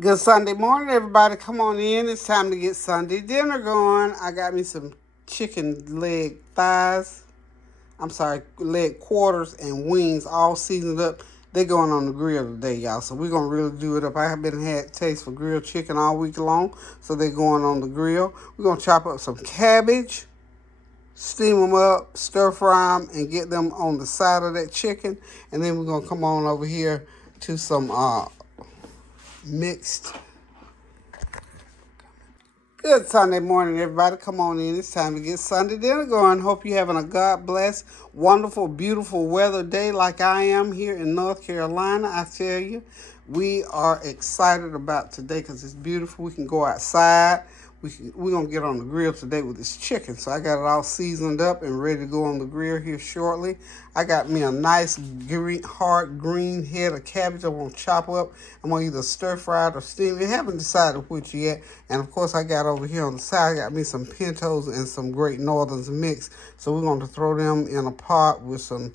Good Sunday morning, everybody. Come on in. It's time to get Sunday dinner going. I got me some chicken leg thighs. I'm sorry, leg quarters and wings all seasoned up. They're going on the grill today, y'all. So we're going to really do it up. I have been had taste for grilled chicken all week long. So they're going on the grill. We're going to chop up some cabbage, steam them up, stir fry them, and get them on the side of that chicken. And then we're going to come on over here to some mixed. Good Sunday morning, everybody. Come on in. It's time to get Sunday dinner going. Hope you're having a God bless, wonderful, beautiful weather day like I am here in North Carolina. I tell you, we are excited about today because it's beautiful. We can go outside. We're going to get on the grill today with this chicken. So I got it all seasoned up and ready to go on the grill here shortly. I got me a nice hard green head of cabbage I'm going to chop up. I'm going to either stir fry it or steam it. I haven't decided which yet. And of course I got over here on the side, I got me some Pintos and some Great Northerns mixed. So we're going to throw them in a pot with some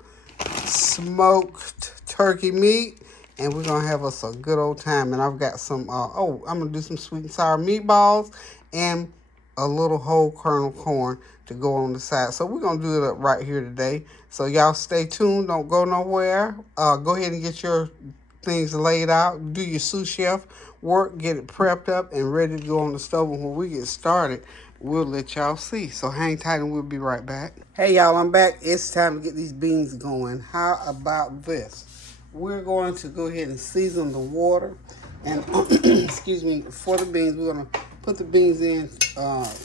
smoked turkey meat. And we're going to have us a good old time. And I've got some, I'm going to do some sweet and sour meatballs and a little whole kernel corn to go on the side. So we're going to do it up right here today. So y'all stay tuned. Don't go nowhere. Go ahead and get your things laid out. Do your sous chef work. Get it prepped up and ready to go on the stove. And when we get started, we'll let y'all see. So hang tight and we'll be right back. Hey, y'all, I'm back. It's time to get these beans going. How about this? We're going to go ahead and season the water. And, excuse me, for the beans, we're going to put the beans in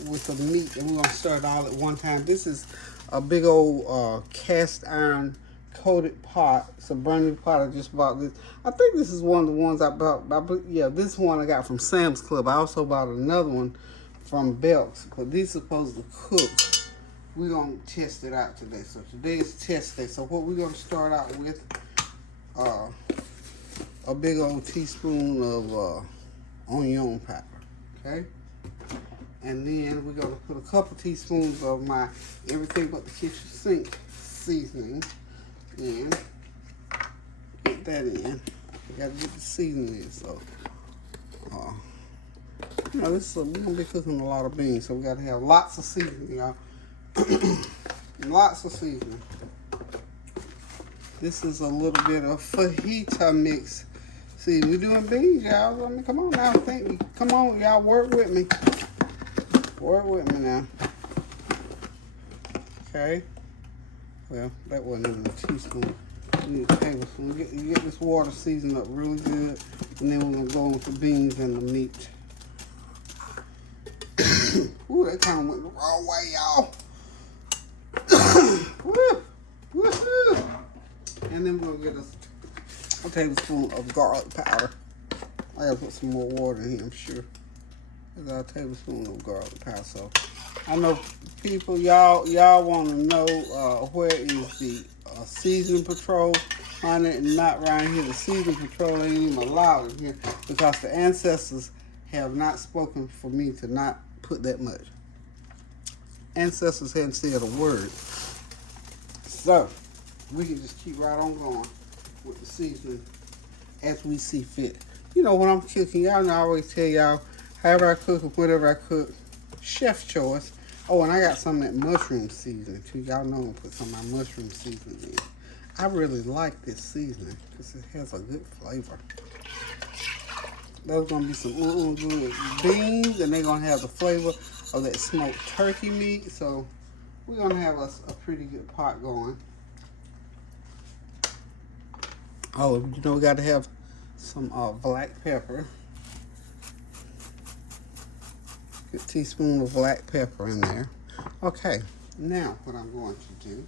with the meat, and we're going to stir it all at one time. This is a big old cast iron coated pot. It's a brand new pot. I just bought this. I think this is one of the ones I bought. Yeah, this one I got from Sam's Club. I also bought another one from Belk's, but these are supposed to cook. We're going to test it out today. So today is test day. So what we're going to start out with, a big old teaspoon of onion powder, okay? And then we're going to put a couple teaspoons of my everything but the kitchen sink seasoning in. Get that in. We got to get the seasoning in. So, you know, we're going to be cooking a lot of beans, so we got to have lots of seasoning, y'all. Lots of seasoning. This is a little bit of fajita mix. See, we're doing beans, y'all. I mean, come on now. Come on, y'all. Work with me. Work with me now. Okay. Well, that wasn't even a teaspoon. We need a tablespoon. You get this water seasoned up really good. And then we're going to go with the beans and the meat. Ooh, that kind of went the wrong way, y'all. Woo! Woo-hoo! And then we're going to get a tablespoon of garlic powder. I gotta put some more water in here, I'm sure. There's our tablespoon of garlic powder. So I know people, y'all want to know where is the seasoning patrol. Honey, not around here. The seasoning patrol ain't even allowed in here because the ancestors have not spoken for me to not put that much. Ancestors hadn't said a word. So we can just keep right on going with the seasoning as we see fit. You know, when I'm cooking, y'all know I always tell y'all, however I cook or whatever I cook, chef choice. Oh, and I got some of that mushroom seasoning too. Y'all know I'm gonna put some of my mushroom seasoning in. I really like this seasoning because it has a good flavor. There's gonna be some good beans, and they're gonna have the flavor of that smoked turkey meat. So we're gonna have a pretty good pot going. Oh, you know, we got to have some black pepper. Good teaspoon of black pepper in there. Okay, now what I'm going to do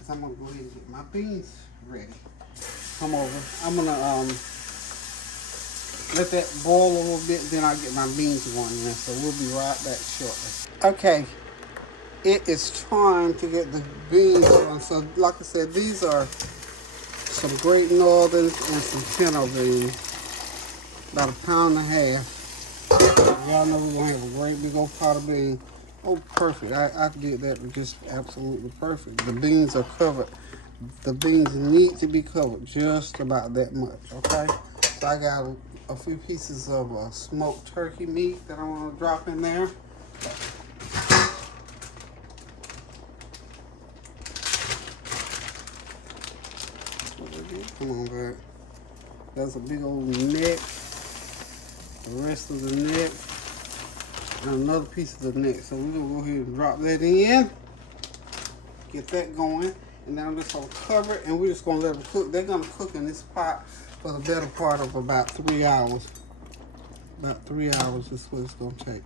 is I'm going to go ahead and get my beans ready. Come over. I'm going to let that boil a little bit, then I'll get my beans going in. So we'll be right back shortly. Okay, it is time to get the beans on. So like I said, these are some Great Northerns and some Pinto beans, about 1.5 pounds. Y'all know we're gonna have a great big old pot of beans. Oh, perfect! I did that just absolutely perfect. The beans are covered. The beans need to be covered just about that much. Okay, so I got a few pieces of smoked turkey meat that I want to drop in there. Come on, back. That's a big old neck. The rest of the neck. And another piece of the neck. So we're going to go ahead and drop that in. Get that going. And then I'm just going to cover it. And we're just going to let them cook. They're going to cook in this pot for the better part of about 3 hours. About 3 hours is what it's going to take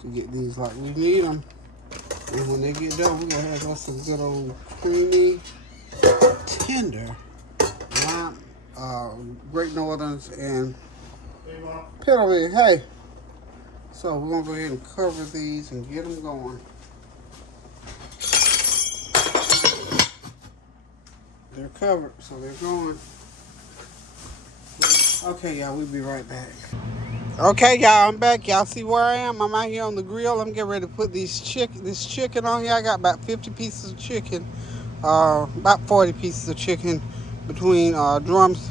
to get these like we need them. And when they get done, we're going to have us some good old creamy, tender lime, Great Northerns and Pinto. Hey. So we're going to go ahead and cover these and get them going. They're covered, so they're going. Okay, y'all, we'll be right back. Okay, y'all, I'm back. Y'all see where I am? I'm out here on the grill. I'm getting ready to put this chicken on here. I got about 50 pieces of chicken, about 40 pieces of chicken between drums,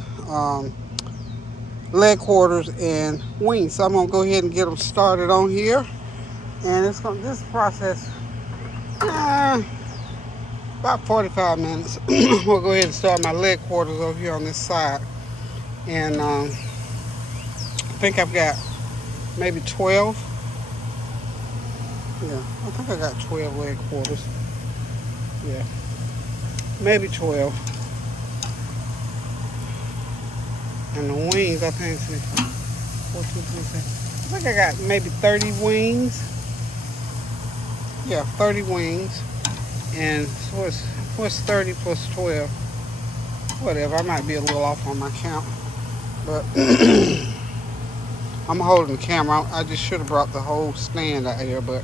leg quarters, and wings. So I'm gonna go ahead and get them started on here, and this process about 45 minutes. We'll go ahead and start my leg quarters over here on this side, and I think I've got maybe 12. Yeah, I think I got 12 leg quarters. Yeah, maybe 12. And the wings, I think, 4, 2, 3, 7. I think I got maybe 30 wings. Yeah, 30 wings. And so what's 30 plus 12? Whatever, I might be a little off on my count. But I'm holding the camera. I just should have brought the whole stand out here, but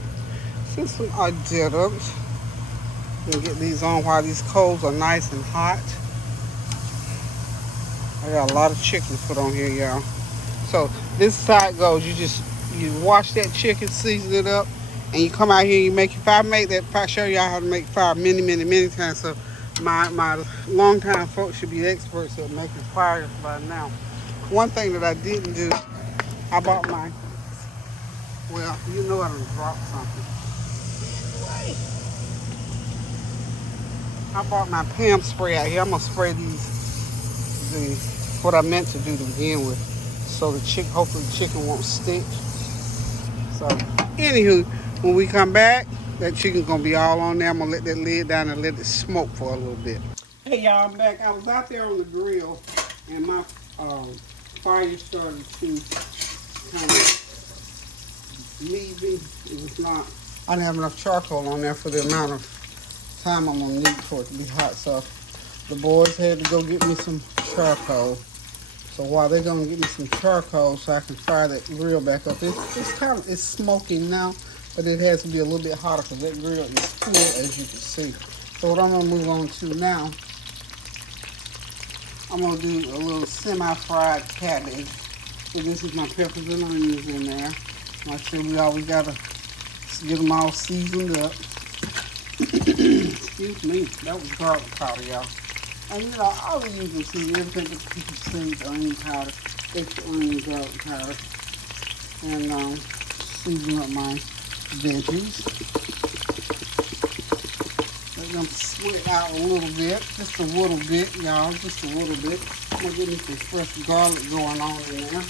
since I didn't, I'm gonna get these on while these coals are nice and hot. I got a lot of chicken put on here, y'all. So this is how it goes. You wash that chicken, season it up, and you come out here and you make your fire. If I show y'all how to make fire many times. So my longtime folks should be experts at making fires by now. One thing that I didn't do, I bought my, well, you know I done dropped something. I bought my Pam spray out here. I'm gonna spray what I meant to do to begin with, so hopefully the chicken won't stick. So, anywho, when we come back, that chicken's gonna be all on there. I'm gonna let that lid down and let it smoke for a little bit. Hey y'all, I'm back. I was out there on the grill, and my fire started to kind of leave me. It was not. I didn't have enough charcoal on there for the amount of time I'm gonna need for it to be hot. So the boys had to go get me some charcoal. So while they're gonna get me some charcoal so I can fire that grill back up, it's smoking now, but it has to be a little bit hotter because that grill is full, as you can see. So what I'm gonna move on to now, I'm gonna do a little semi-fried cabbage. So this is my peppers and onions in there. Like I said, we always gotta get them all seasoned up. Excuse me, that was garlic powder, y'all. And you know, I always use them season, everything that people say, onion powder, extra onion garlic powder, and season up my veggies. Let them sweat out a little bit, just a little bit, y'all, just a little bit. I'm gonna get me some fresh garlic going on in there.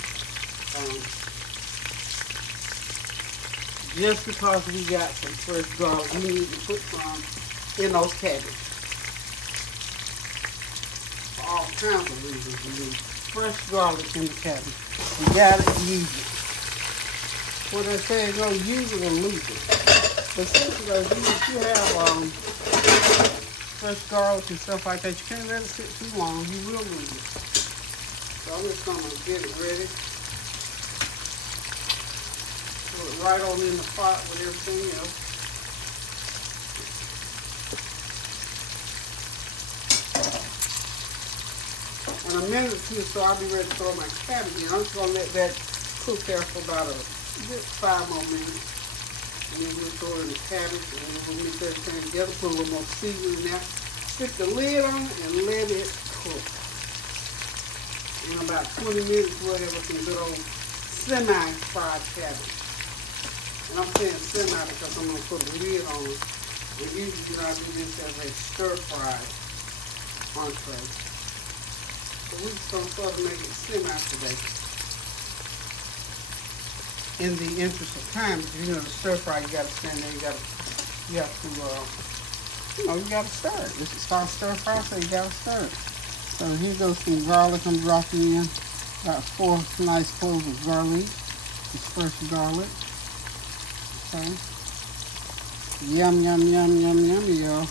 Just because we got some fresh garlic, we need to put some in those cabbages. All kinds of reasons we need fresh garlic in the cabbage. You gotta use it. What they say is, no, use it or lose it. But essentially, if you have fresh garlic and stuff like that, you can't let it sit too long. You will lose it. So I'm just gonna get it ready. Put it right on in the pot with everything else. In a minute or two, so I'll be ready to throw my cabbage in. I'm just going to let that cook there for about a good 5 more minutes. And then we'll throw in the cabbage, and then we'll mix everything together, put a little more seasoning in there. Stick the lid on it and let it cook. In about 20 minutes, we'll have some good old semi-fried cabbage. And I'm saying semi because I'm going to put a lid on it. And usually, I do this as a stir-fried entree. So we're just going to sort of make it semi today. In the interest of time, because the stir-fry, you got to stand there, you have to, you got to stir it. This is called stir-fry, so you got to stir it. So here goes some garlic I'm dropping in. Got 4 nice cloves of garlic. It's fresh garlic. Okay. Yum, yum, yum, yum, yum, y'all.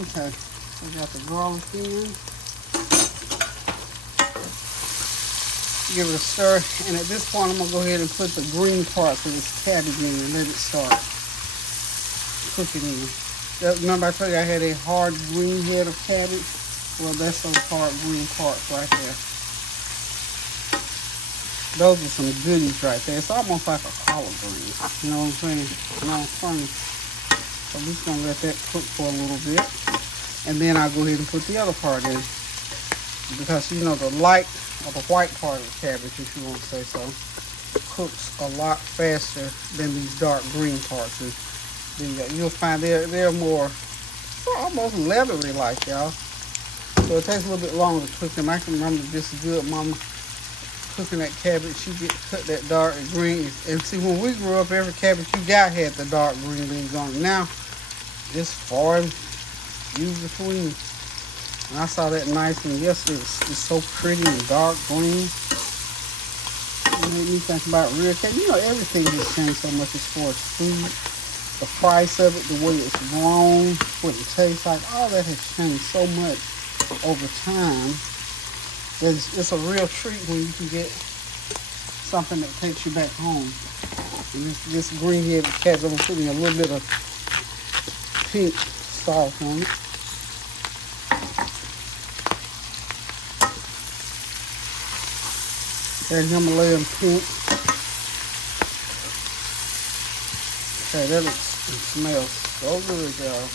Okay. So got the garlic in. Give it a stir. And at this point, I'm going to go ahead and put the green parts of this cabbage in and let it start cooking in. Remember I told you I had a hard green head of cabbage? Well, that's those hard green parts right there. Those are some goodies right there. It's almost like a collard green. You know what I'm saying? No, it's funny. So I'm just going to let that cook for a little bit. And then I'll go ahead and put the other part in. Because, the light or the white part of the cabbage, if you want to say so, cooks a lot faster than these dark green parts. And you'll find they're more, almost leathery like, y'all. So it takes a little bit longer to cook them. I can remember this good mama cooking that cabbage. She cut that dark green. And see, when we grew up, every cabbage you got had the dark green leaves on it. Now, it's far and few between. And I saw that nice one yesterday. It's so pretty and dark green. It made me think about real cabbage. Everything has changed so much as far as food. The price of it, the way it's grown, what it tastes like, all that has changed so much over time. It's a real treat when you can get something that takes you back home. And this green-headed cabbage, I'm putting a little bit of pink salt on it. That Himalayan pink. Okay, that smells so good, y'all.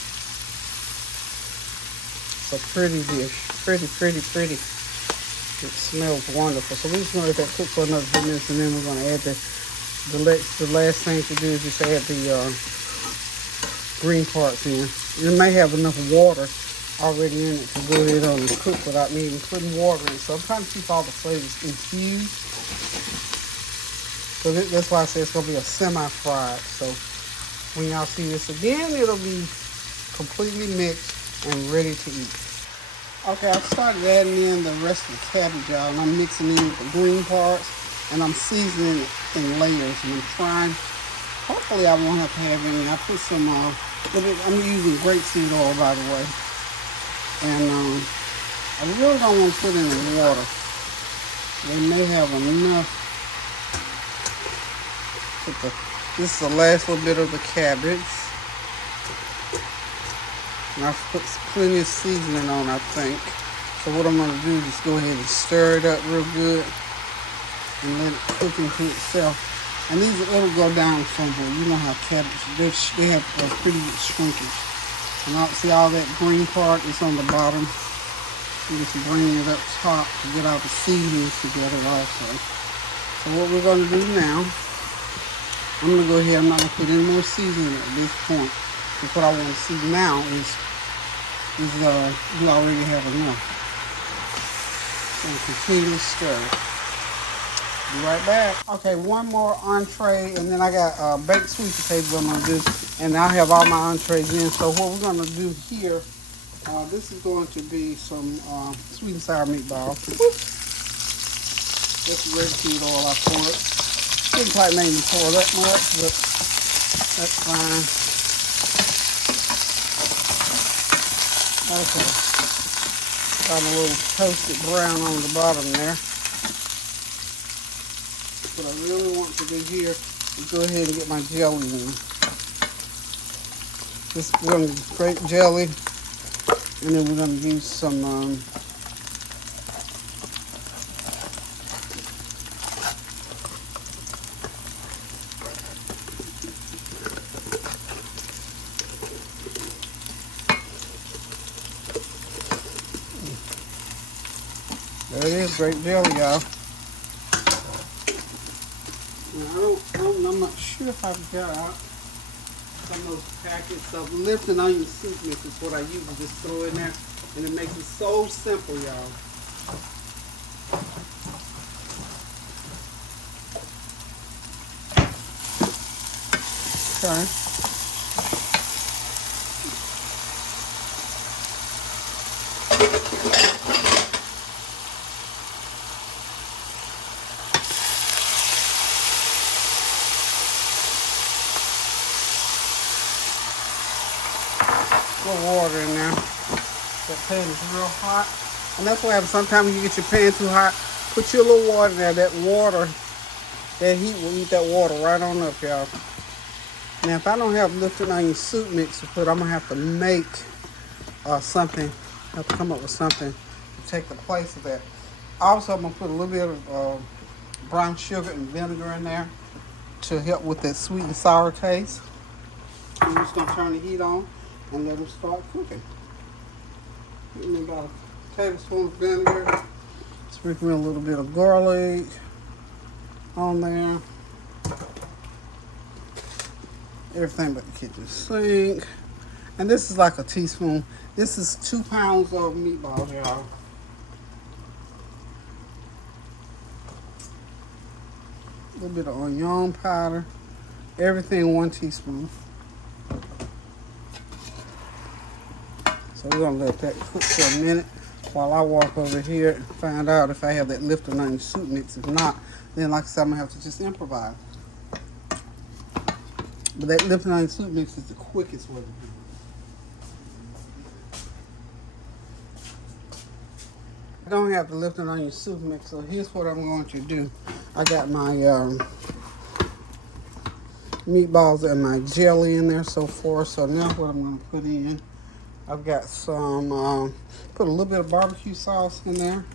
It's a pretty dish. Pretty, pretty, pretty. It smells wonderful. So we're just going to let that cook for another few minutes, and then we're going to add the last thing to do is just add the green parts in. You may have enough water already in it to go ahead on and cook without me even putting water in. So I'm trying to keep all the flavors infused. So that's why I say it's going to be a semi-fried. So when y'all see this again, it'll be completely mixed and ready to eat. Okay, I've started adding in the rest of the cabbage, y'all, and I'm mixing in with the green parts, and I'm seasoning it in layers, and I'm trying, hopefully I won't have to have any. I put some, I'm using grapeseed oil, by the way, and I really don't want to put in the water. They may have enough. This is the last little bit of the cabbage. And I've put plenty of seasoning on, I think. So what I'm going to do is just go ahead and stir it up real good and let it cook into itself. And it'll go down somewhere. You know how cabbage, they have a pretty good shrinkage. And see all that green part is on the bottom. You just bring it up top to get all the seasonings together also. So what we're going to do now, I'm going to go ahead, I'm not going to put any more seasoning at this point. Because what I want to see now is you already have enough. So continue to stir. Be right back. Okay, one more entree, and then I got baked sweet potatoes I'm going to do. And I have all my entrees in. So what we're going to do here, this is going to be some sweet and sour meatballs. That's rapeseed oil I poured. Didn't quite make me pour that much, but that's fine. Okay. Got a little toasted brown on the bottom there. What I really want to do here is go ahead and get my jelly in. This is going to be grape jelly, and then we're going to use some there it That's grape jelly, y'all. I'm not sure if I've got some of those packets of Lipton onion soup mix is what I usually just throw in there, and it makes it so simple, y'all. Okay. A little water in there. That pan is real hot. And that's what happens sometimes when you get your pan too hot. Put your little water in there. That water, that heat will eat that water right on up, y'all. Now, if I don't have Lipton onion soup mix to put, I'm going to have to make something. I have to come up with something to take the place of that. Also, I'm going to put a little bit of brown sugar and vinegar in there to help with that sweet and sour taste. I'm just going to turn the heat on and let them start cooking. Give me about a tablespoon of vinegar. Sprinkle in a little bit of garlic on there. Everything but the kitchen sink. And this is like a teaspoon. This is 2 pounds of meatballs, y'all. A little bit of onion powder. Everything 1 teaspoon. So we're gonna let that cook for a minute while I walk over here and find out if I have that Lipton onion soup mix. If not, then like I said, I'm gonna have to just improvise. But that Lipton onion soup mix is the quickest way to do it. I don't have the Lipton onion soup mix, so here's what I'm going to do. I got my meatballs and my jelly in there so far. So now what I'm gonna put in, I've got some, put a little bit of barbecue sauce in there.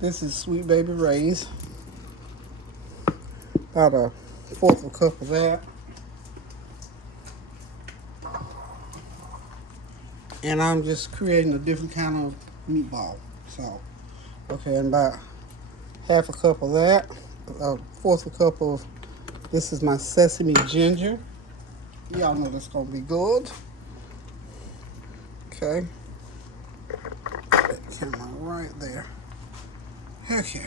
This is Sweet Baby Ray's. About a 1/4 of a cup of that. And I'm just creating a different kind of meatball. So, okay, and about 1/2 a cup of that. 1/4 a cup of, this is my sesame ginger. Y'all know that's gonna be good. Okay. That camera right there. Okay.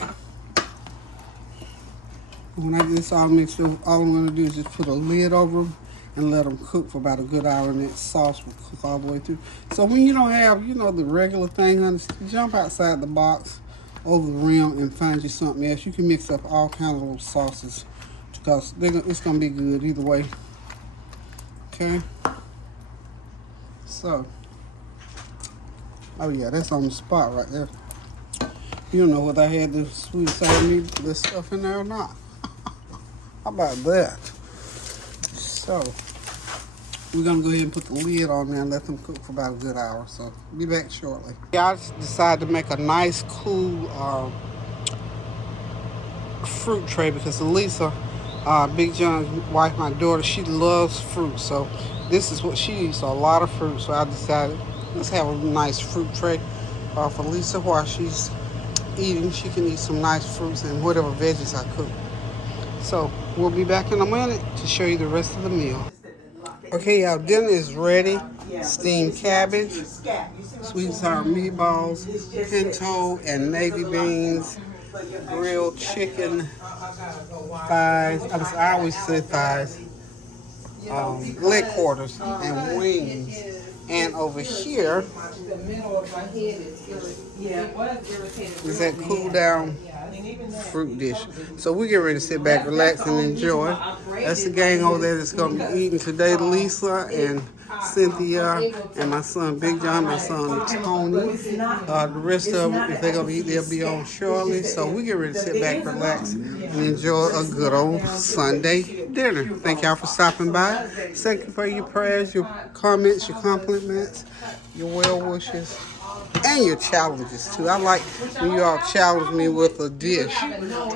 When I get this all mixed up, all I'm gonna do is just put a lid over them and let them cook for about a good hour, and that sauce will cook all the way through. So when you don't have, you know, the regular thing, honey, jump outside the box over the rim and find you something else. You can mix up all kinds of little sauces because it's gonna be good either way. Okay. So. Oh yeah, that's on the spot right there. You don't know whether I had the sweet sour meat, the stuff in there or not. How about that? So, we're gonna go ahead and put the lid on there and let them cook for about a good hour. So, be back shortly. Yeah, I just decided to make a nice, cool fruit tray because Elisa, Big John's wife, my daughter, she loves fruit. So, this is what she eats, a lot of fruit. So, I decided, let's have a nice fruit tray for Lisa while she's eating. She can eat some nice fruits and whatever veggies I cook. So we'll be back in a minute to show you the rest of the meal. Okay, y'all, dinner is ready. Steamed cabbage, sweet and sour meatballs, pinto and navy beans, grilled chicken thighs. I always say thighs. Leg quarters and wings. And over here is that cool down fruit dish. So we get ready to sit back, relax, and enjoy. That's the gang over there that's going to be eating today. Lisa and Cynthia and my son Big John, my son Tony. The rest of them, if they're going to eat, they'll be on shortly. So we get ready to sit back, relax, and enjoy a good old Sunday dinner. Thank y'all for stopping by. Thank you for your prayers, your comments, your compliments, your well wishes. and your challenges too. I like when you all challenge me with a dish.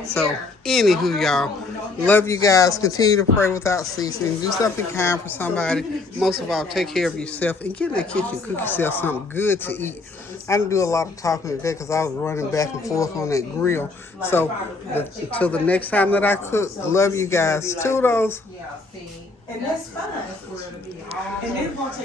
So, anywho, y'all, love you guys. Continue to pray without ceasing. Do something kind for somebody. Most of all, take care of yourself and get in the kitchen, cook yourself something good to eat. I didn't do a lot of talking today because I was running back and forth on that grill. So, until the next time that I cook, love you guys. Toodles. And that's fine. And they're going to